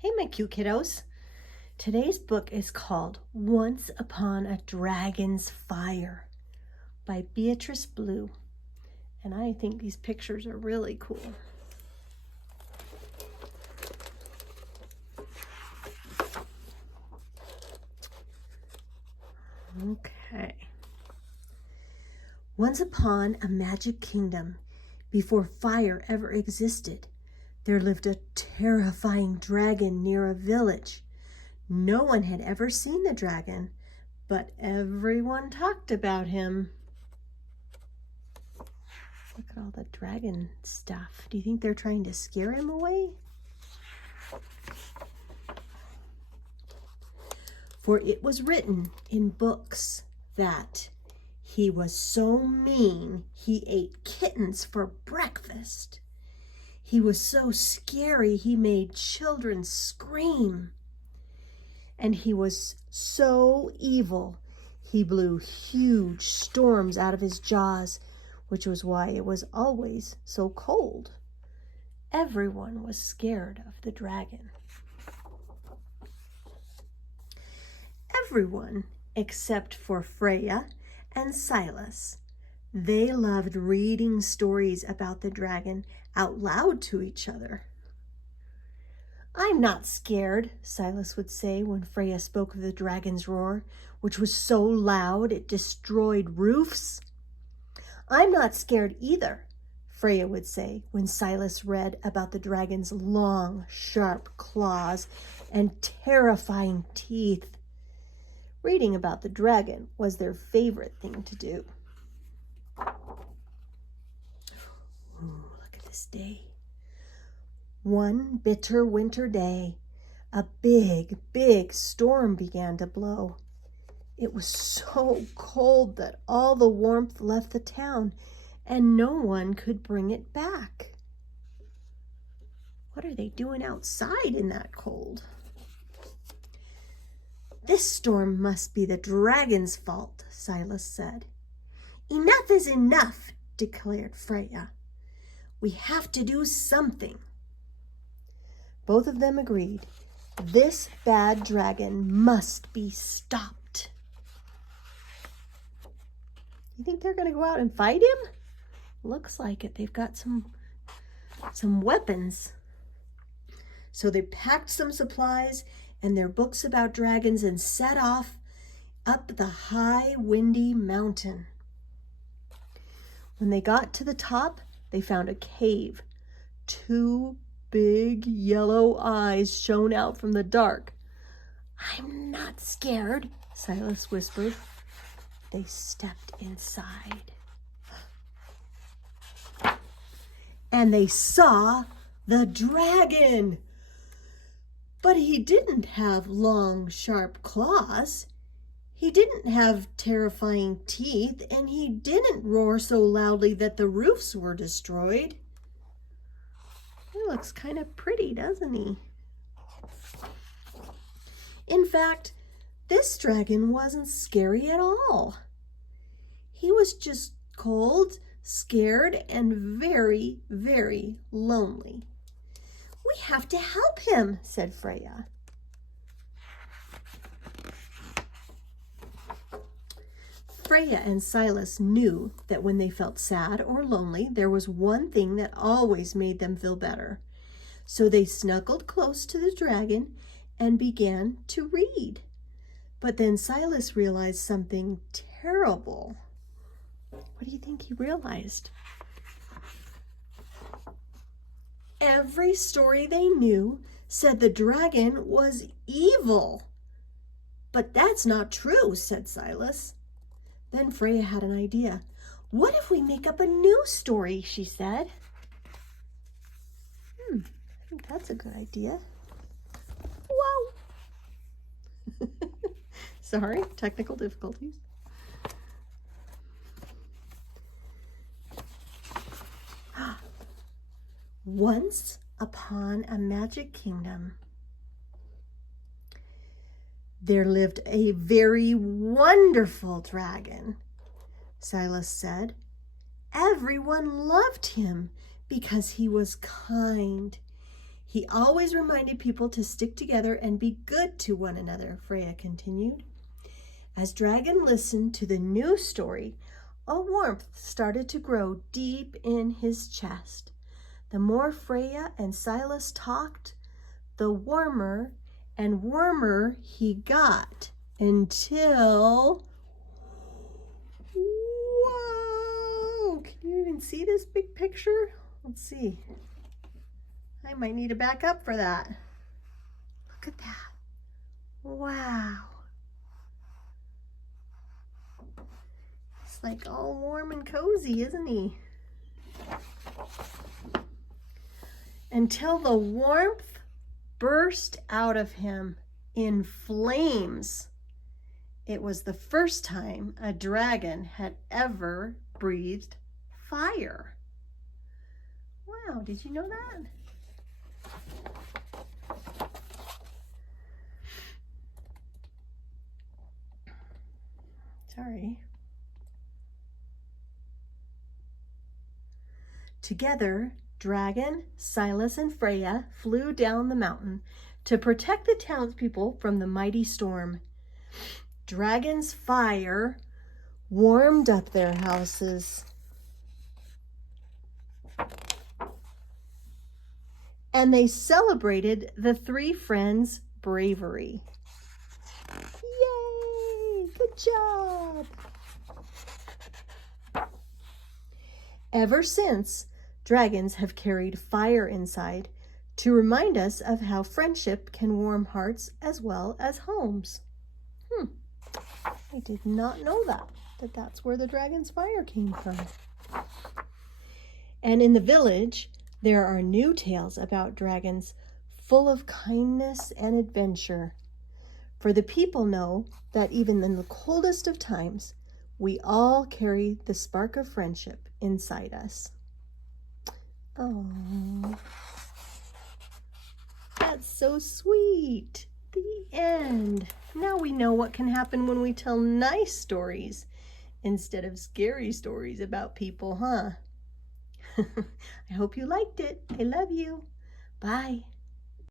Hey, my cute kiddos. Today's book is called Once Upon a Dragon's Fire by Beatrice Blue. And I think these pictures are really cool. Okay. Once upon a magic kingdom, before fire ever existed, there lived a terrifying dragon near a village. No one had ever seen the dragon, but everyone talked about him. Look at all the dragon stuff. Do you think they're trying to scare him away? For it was written in books that he was so mean he ate kittens for breakfast. He was so scary he made children scream. And he was so evil he blew huge storms out of his jaws, which was why it was always so cold. Everyone was scared of the dragon. Everyone except for Freya and Silas. They loved reading stories about the dragon out loud to each other. "I'm not scared," Silas would say when Freya spoke of the dragon's roar, which was so loud it destroyed roofs. "I'm not scared either," Freya would say when Silas read about the dragon's long, sharp claws and terrifying teeth. Reading about the dragon was their favorite thing to do. Ooh, look at this day. One bitter winter day, a big, big storm began to blow. It was so cold that all the warmth left the town and no one could bring it back. What are they doing outside in that cold? "This storm must be the dragon's fault," Silas said. "Enough is enough," declared Freya. "We have to do something." Both of them agreed. This bad dragon must be stopped. You think they're going to go out and fight him? Looks like it. They've got some weapons. So they packed some supplies and their books about dragons and set off up the high, windy mountain. When they got to the top, they found a cave. Two big yellow eyes shone out from the dark. "I'm not scared," Silas whispered. They stepped inside. And they saw the dragon. But he didn't have long, sharp claws. He didn't have terrifying teeth, and he didn't roar so loudly that the roofs were destroyed. He looks kind of pretty, doesn't he? In fact, this dragon wasn't scary at all. He was just cold, scared, and very, very lonely. "We have to help him," said Freya. Freya and Silas knew that when they felt sad or lonely, there was one thing that always made them feel better. So they snuggled close to the dragon and began to read. But then Silas realized something terrible. What do you think he realized? Every story they knew said the dragon was evil. "But that's not true," said Silas. Then Freya had an idea. "What if we make up a new story?" she said. I think that's a good idea. Whoa! Sorry, technical difficulties. Once upon a magic kingdom, there lived a very wonderful dragon, Silas said. Everyone loved him because he was kind. He always reminded people to stick together and be good to one another, Freya continued. As Dragon listened to the new story, a warmth started to grow deep in his chest. The more Freya and Silas talked, the warmer and warmer he got until... Whoa! Can you even see this big picture? Let's see. I might need to back up for that. Look at that. Wow. It's like all warm and cozy, isn't he? Until the warmth burst out of him in flames. It was the first time a dragon had ever breathed fire. Wow, did you know that? Sorry. Together, Dragon, Silas, and Freya flew down the mountain to protect the townspeople from the mighty storm. Dragon's fire warmed up their houses, and they celebrated the three friends' bravery. Yay! Good job! Ever since, dragons have carried fire inside to remind us of how friendship can warm hearts as well as homes. I did not know that's where the dragon's fire came from. And in the village, there are new tales about dragons full of kindness and adventure. For the people know that even in the coldest of times, we all carry the spark of friendship inside us. Oh, that's so sweet. The end. Now we know what can happen when we tell nice stories instead of scary stories about people, huh? I hope you liked it. I love you. Bye.